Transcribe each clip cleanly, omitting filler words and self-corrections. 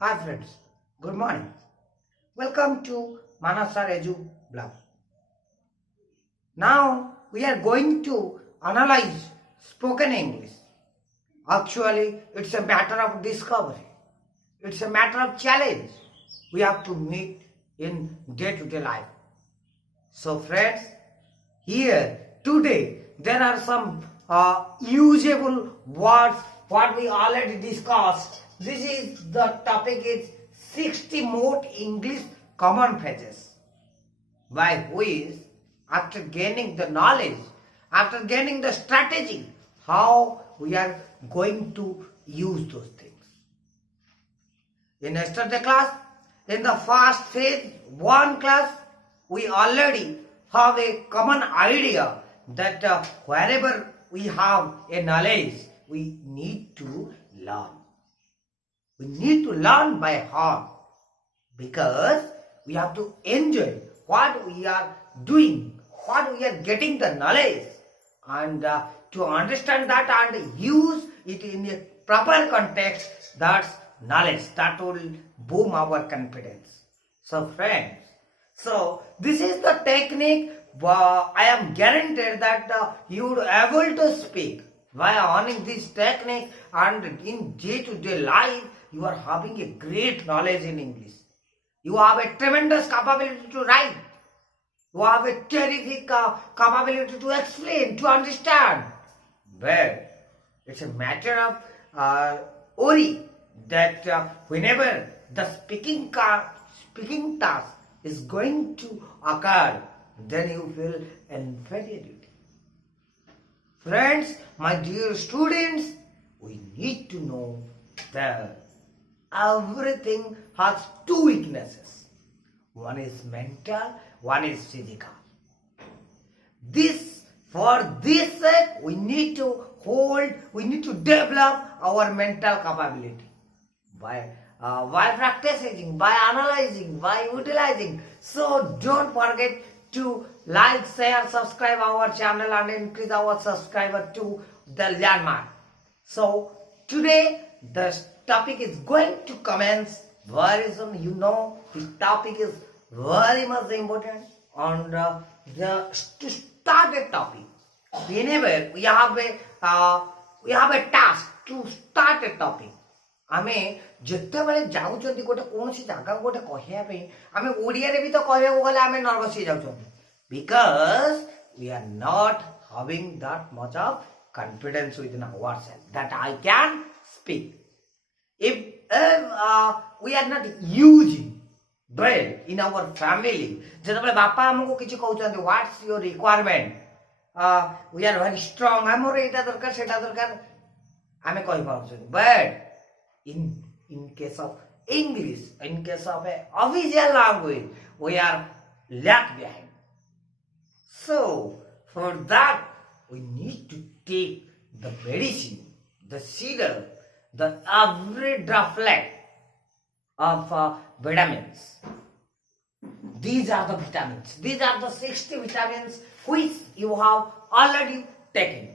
Hi friends, good morning. Welcome to Manasar Edu blog. Now we are going to analyze spoken English. Actually, it's a matter of discovery. It's a matter of challenge we have to meet in day-to-day life. So friends, here today there are some usable words what we already discussed. This is the topic is 60 more English common phrases by which after gaining the knowledge, after gaining the strategy, how we are going to use those things. In yesterday class, in the first phase 1 class, we already have a common idea that wherever we have a knowledge, we need to learn. We need to learn by heart because we have to enjoy what we are doing, what we are getting the knowledge, and to understand that and use it in a proper context, that's knowledge that will boom our confidence. So friends, so this is the technique. I am guaranteed that you would able to speak by owning this technique, and in day-to-day life you are having a great knowledge in English. You have a tremendous capability to write. You have a terrific capability to explain, to understand. But it's a matter of worry that whenever the speaking task is going to occur, then you feel inferiority. Friends, my dear students, we need to know that everything has two weaknesses. One is mental, one is physical. For this sake, we need to develop our mental capability by practicing, by analyzing, by utilizing. So don't forget to like, share, subscribe our channel and increase our subscriber to the landmark. So today the topic is going to commence very soon. You know this topic is very much important. And to start a topic, whenever we have a task to start a topic, आमे ଯେତେବେଳେ ଯାଉଛନ୍ତି ଗୋଟେ କୌଣସି ଜାଗାକୁ ଗୋଟେ କହିବା ପାଇଁ ଆମେ ଓଡ଼ିଆରେ ବି ତ କହିବାକୁ ଗଲେ ଆମେ ନର୍ଭସ୍ ହେଇଯାଉଛନ୍ତି because we are not having that much of confidence within ourselves that I can speak. If we are not using well in our family, ଯେତେବେଳେ ବାପା ଆମକୁ କିଛି କହୁଛନ୍ତି what's your requirement, we are very strong, ଆମର ଏଇଟା ଦରକାର ସେଇଟା ଦରକାର ଆମେ କହିପାରୁଛନ୍ତି, but in case of English, in case of a official language, we are lag behind. So for that we need to take the medicine, the syrup, the every droplet of vitamins. These are the vitamins. These are the 60 vitamins which you have already taken.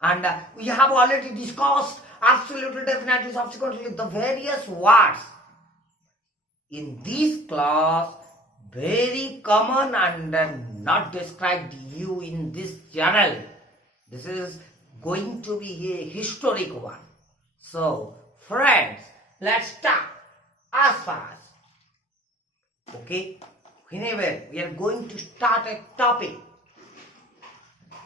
And we have already discussed absolutely, definitely, subsequently the various words. In this class, very common and not described you in this channel. This is going to be a historic one. So, friends, let's start as fast. Okay? Whenever we are going to start a topic,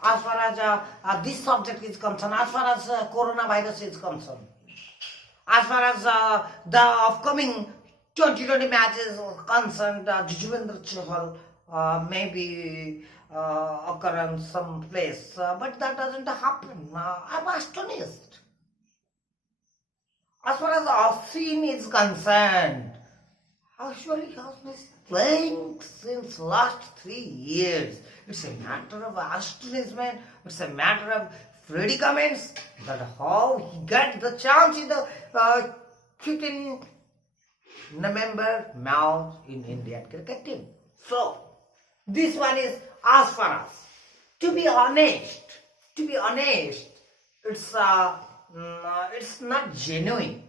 as far as this subject is concerned, as far as coronavirus is concerned, as far as the upcoming 2020 matches are concerned, Jujuvendra Chahal maybe occur in some place, but that doesn't happen. I'm astonished. As far as Austin is concerned, actually he has been playing since last 3 years. It's a matter of astonishment. It's a matter of predicaments that how he got the chance in the 15 November match in Indian cricket team. So this one is as far as to be honest, it's not genuine.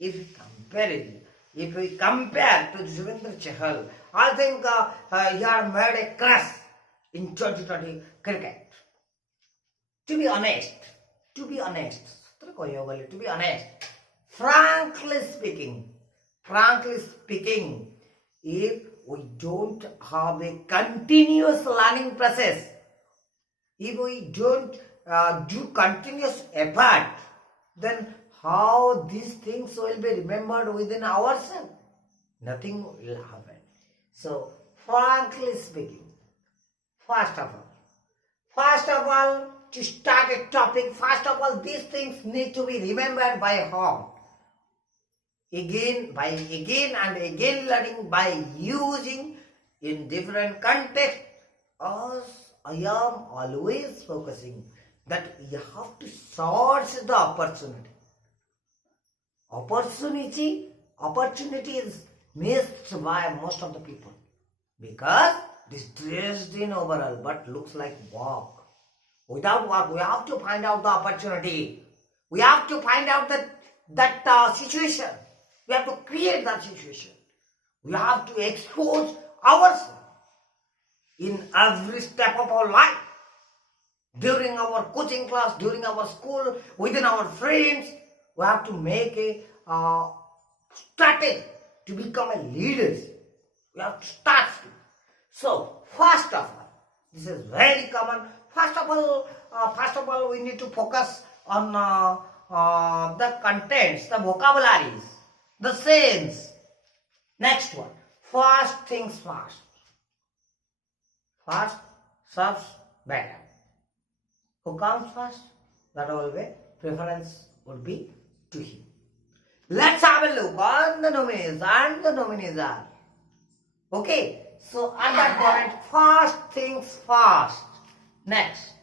If we compare it, if we compare to Juvendra Chahal, I think he had made a crash in 2020 cricket. To be honest, to be honest, frankly speaking, if we don't have a continuous learning process, if we don't do continuous effort, then how these things will be remembered within ourselves? Nothing will happen. So, frankly speaking, first of all, to start a topic, first of all, these things need to be remembered by heart. Again and again learning by using in different contexts. As I am always focusing that you have to source the opportunity. Opportunity is missed by most of the people because it is dressed in overall but looks like work. Without work, we have to find out the opportunity. We have to find out that situation. We have to create that situation. We have to expose ourselves in every step of our life. During our coaching class, during our school, within our friends, we have to make a strategy to become a leader. We have to start. So, first of all, this is very common. First of all, we need to focus on the contents, the vocabularies, the sense. Next one, first things first. First serves better. Who comes first? That always preference would be to him. Let's have a look on the nominees and the nominees are. Okay, so at that point, first things first. Next,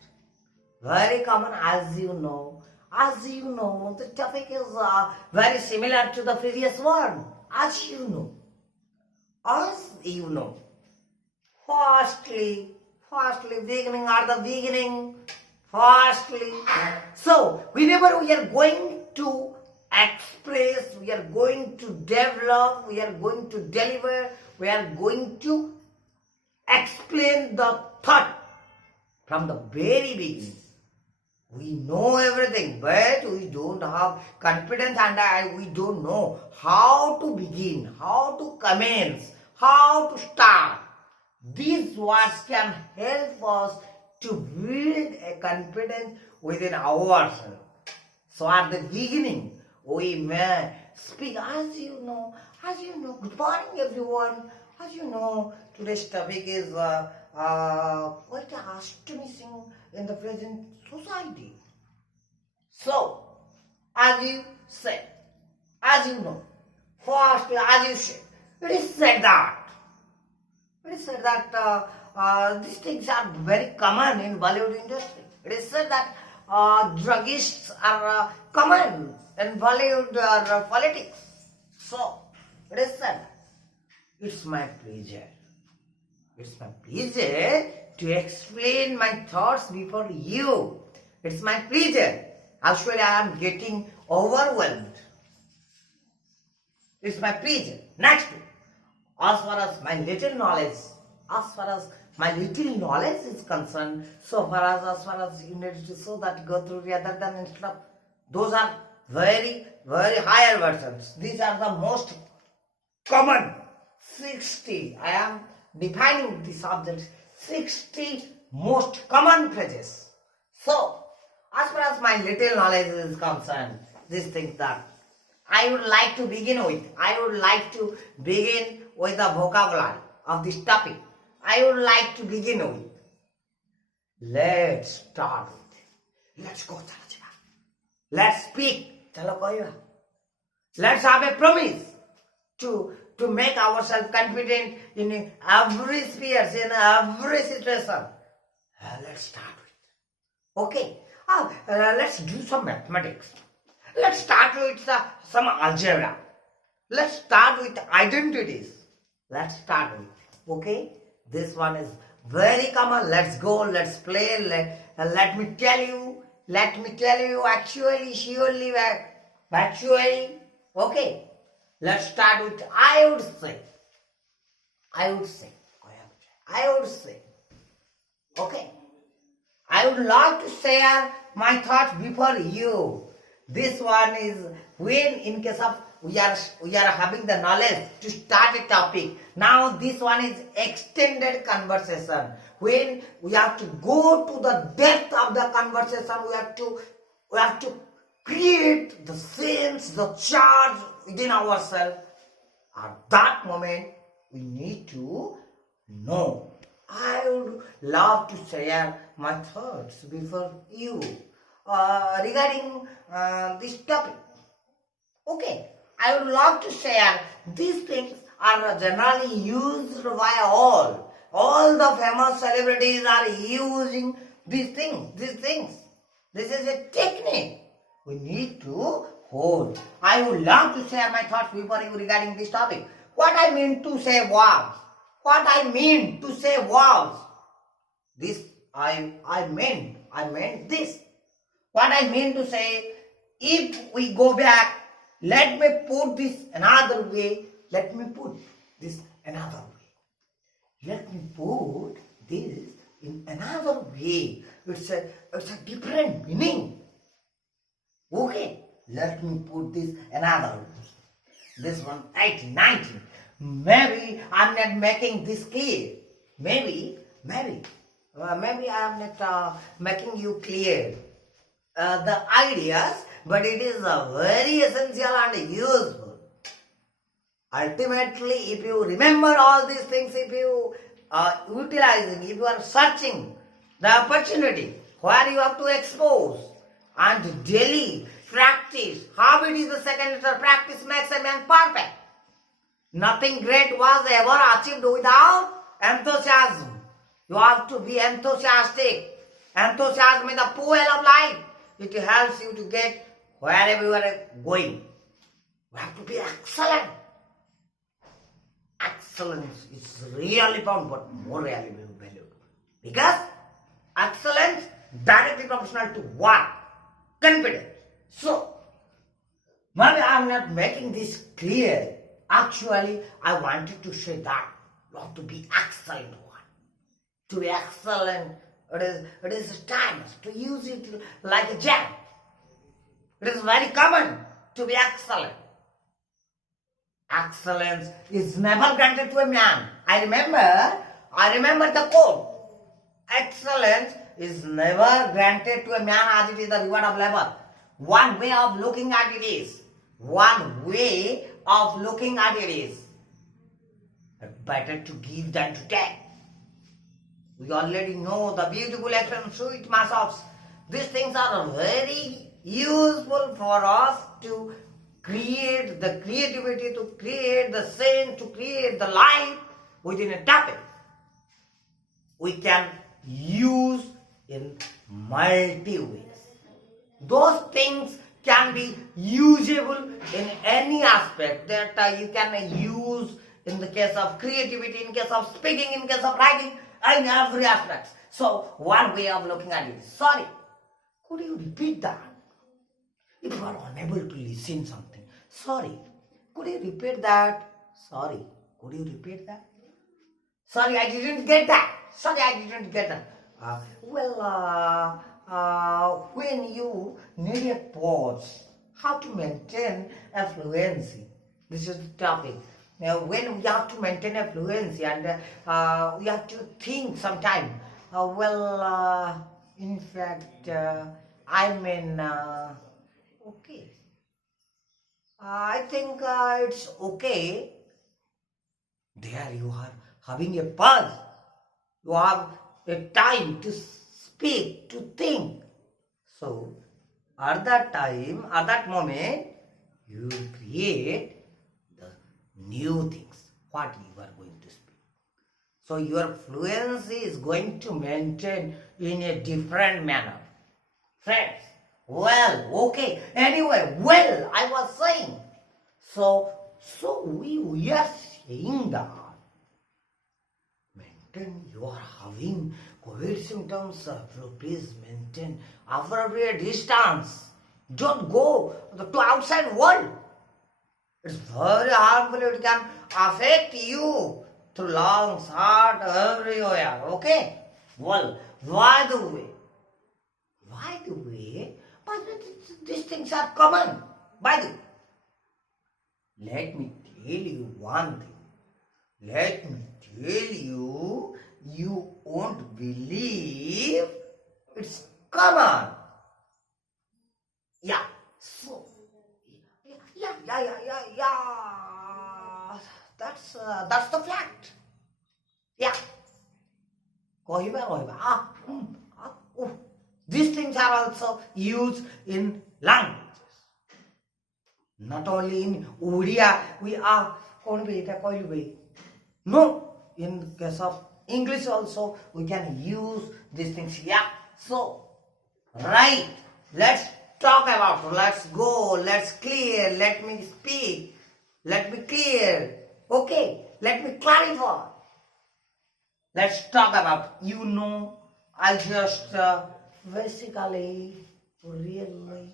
very common as you know, the topic is very similar to the previous one. As you know. Firstly, beginning or the beginning. Firstly. So, whenever we are going to express, we are going to develop, we are going to deliver, we are going to explain the thought from the very beginning. We know everything, but we don't have confidence and we don't know how to begin, how to commence, how to start. These words can help us to build a confidence within ourselves. So at the beginning, we may speak as you know. Good morning, everyone. As you know, today's topic is quite astonishing in the present society. So, as you said, as you know, first, as you said, it is said that these things are very common in Bollywood industry. It is said that druggists are common in Bollywood politics. So, it is said, it's my pleasure to explain my thoughts before you. It's my pleasure. Actually, I am getting overwhelmed. It's my pleasure. Next, as far as my little knowledge is concerned, as far as you need to show that go through rather than instead of, those are very, very higher versions. These are the most common 60. I am defining the subjects 60 most common phrases. So, as far as my little knowledge is concerned, these things that I would like to begin with. The vocabulary of this topic. I would like to begin with. Let's start with. Let's go. Let's speak. Let's have a promise to make ourselves confident in every sphere, in every situation. Let's start with. Okay. Let's do some mathematics. Let's start with some algebra. Let's start with identities. Let's start with. Okay. This one is very common. Let's go. Let's play. Let me tell you. Actually, surely, actually. Okay, let's start with I would say. I would say. I would say. Okay. I would love to share my thoughts before you. This one is when in case of we are having the knowledge to start a topic. Now this one is extended conversation. When we have to go to the depth of the conversation, we have to create the sense, the charge within ourselves. At that moment, we need to know. I would love to share my thoughts before you regarding this topic. Okay, I would love to share these things are generally used by all. All the famous celebrities are using these things. This is a technique we need to hold. I would love to share my thoughts before you regarding this topic. What I mean to say was. What I mean to say was. This I meant this. What I mean to say, if we go back, let me put this another way. Let me put this another way. Let me put this in another way. It's a different meaning. Okay, let me put this another way. This one, 18, 19. Maybe I'm not making this clear. Maybe I am not making you clear the ideas, but it is very essential and useful. Ultimately, if you remember all these things, if you are utilizing, if you are searching the opportunity where you have to expose and daily practice, habit is the second letter, practice makes a man perfect. Nothing great was ever achieved without enthusiasm. You have to be enthusiastic. Enthusiasm is the fuel of life. It helps you to get wherever you are going. You have to be excellent. Excellence is really found, but more really valuable. Because excellence directly proportional to what? Confidence. So, maybe I am not making this clear. Actually, I wanted to say that you have to be excellent one. To be excellent, it is timeless. To use it like a gem. It is very common to be excellent. Excellence is never granted to a man. I remember the quote. Excellence is never granted to a man as it is the reward of labor. One way of looking at it is. Better to give than to take. We already know the beautiful and sweet mass. These things are very useful for us to create the creativity, to create the sense, to create the life within a topic. We can use in multi ways. Those things can be usable in any aspect that you can use in the case of creativity, in case of speaking, in case of writing, in every aspect. So, one way of looking at it. Sorry, could you repeat that? If you are unable to listen something, sorry, could you repeat that? Sorry, could you repeat that? Sorry, I didn't get that. When you need a pause, how to maintain a fluency? This is the topic. Now, when we have to maintain a fluency and we have to think sometime. In fact, okay. I think it's okay. There you are having a pause. You have a time to speak, to think. So, at that time, at that moment, you create the new things, what you are going to speak. So, your fluency is going to maintain in a different manner. Friends, okay. Anyway, I was saying. So we are saying that maintain, you are having COVID symptoms, please maintain appropriate distance. Don't go to outside world. It's very harmful. It can affect you through lungs, heart, everywhere. Okay? Well, by the way, but these things are common. By the way, let me tell you one thing. Let me tell you, you won't believe it's common. Yeah. So, yeah. That's the fact. Yeah. Oh. These things are also used in languages. Not only in Odia, we are no, in case of English also we can use these things. Yeah. So, right. Let's talk about. Let's go. Let's clear. Let me speak. Let me clear. Okay. Let me clarify. Let's talk about. I just basically really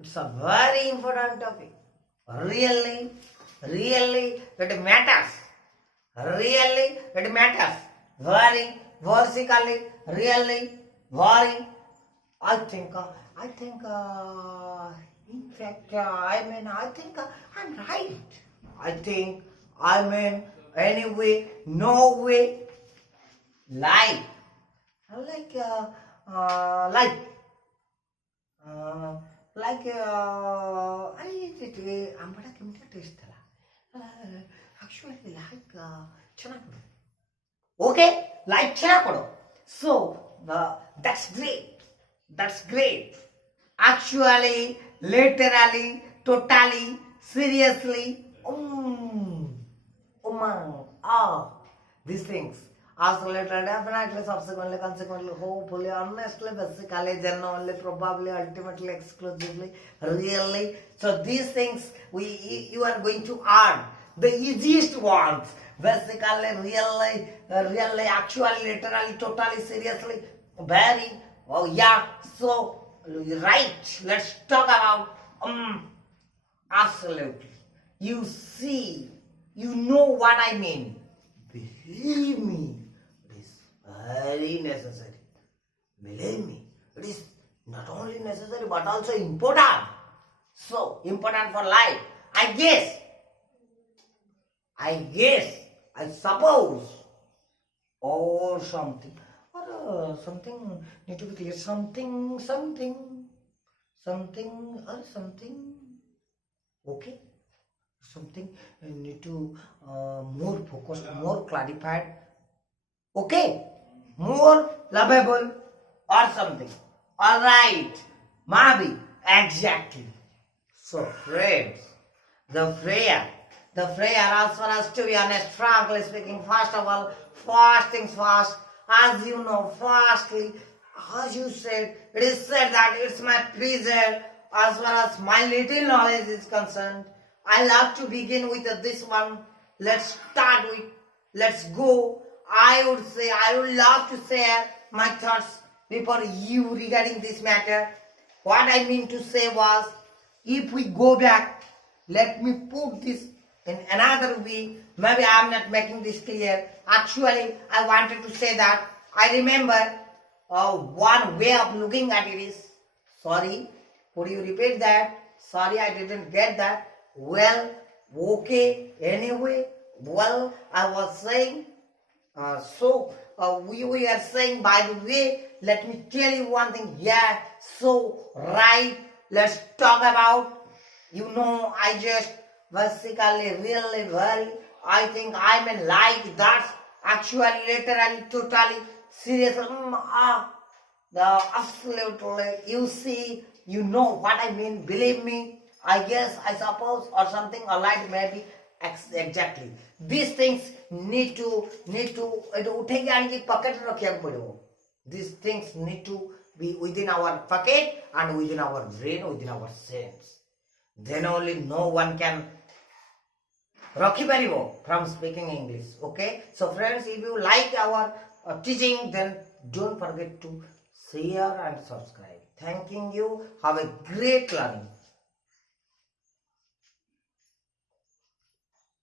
it's a very important topic. Really, it matters. Really, it matters. Very, basically, really, very. I think, in fact, I think I'm right. Anyway, no way, like, like, आंबडा केमका taste त्याला actually like ಚೆನ್ನಾಗಿ okay like ಚೆನ್ನಾಗಿ so that's great actually literally totally seriously these things oscillator definitely subsequently consequently hopefully honestly basically genuinely probably ultimately exclusively really so these things you are going to earn the easiest ones basically really actually literally totally seriously very so right let's talk about absolutely you see you know what I mean believe me very necessary. Believe me, it is not only necessary but also important. So important for life. I suppose, or something, something need to be clear. Something. Okay. Something need to more focused, more clarified. Okay. More lovable or something. Alright. Maybe. Exactly. So friends, the prayer as far as to be honest, frankly speaking, first of all, first things first, as you know, firstly, as you said, it is said that it's my pleasure as far as my little knowledge is concerned. I love to begin with this one. Let's start with, let's go. I would love to share my thoughts before you regarding this matter. What I mean to say was, if we go back, let me put this in another way. Maybe I am not making this clear. Actually, I wanted to say that I remember one way of looking at it is, sorry, could you repeat that? Sorry, I didn't get that. Well, okay, anyway, well, I was saying, we are saying, by the way, let me tell you one thing. Yeah, so right, let's talk about, I just basically really very, I think I mean like that's actually literally totally serious. Absolutely, you see, you know what I mean, believe me, I guess, I suppose, or something, or like maybe. Exactly. These things need to उठेंगे आने pocket रखिया पड़ो. These things need to be within our pocket and within our brain, within our sense. Then only no one can rocky paribo from speaking English. Okay. So friends, if you like our teaching, then don't forget to share and subscribe. Thanking you. Have a great learning.